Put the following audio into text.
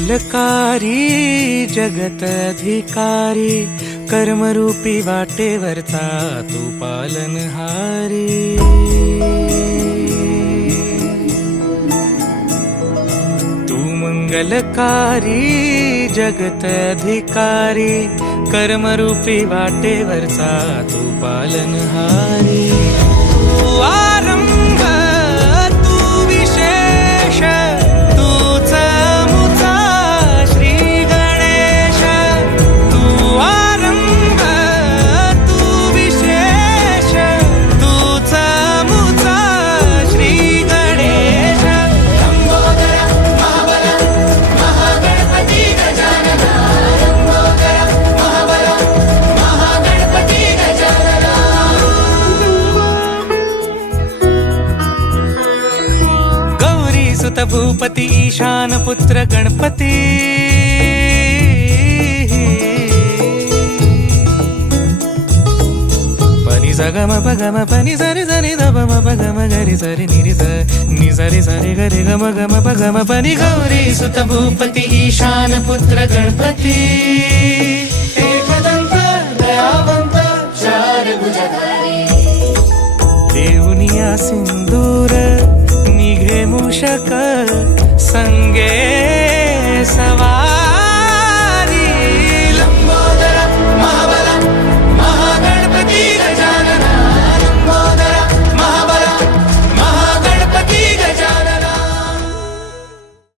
मंगलकारी जगत अधिकारी, कर्मरूपी वाटेवरचा तू पालनहारी। तू मंगलकारी जगत अधिकारी, कर्मरूपी वाटेवरचा तू पालनहारी। तू आरंभ तू विशेष, तूच मुचा श्री गणेश। तू आरंभ तू विशेष, तूच मुचा श्री गणेश। लंबोदर महाबल महागणपती गजानना, लंबोदर महाबल महागणपती गजानना। गौरी सुत भूपती ईशान पुत्र गणपती, पनी सगम पगम पनी सरी सरी दब म पगम गरी सरी निरी स नि सरी सरी गरी गम गम पगम पनी। गौरी सुत भूपती ईशान पुत्र गणपती, एकदंत दयावंत चार भुजधारी। देऊनिया सिंदूर निघे मूषक संगे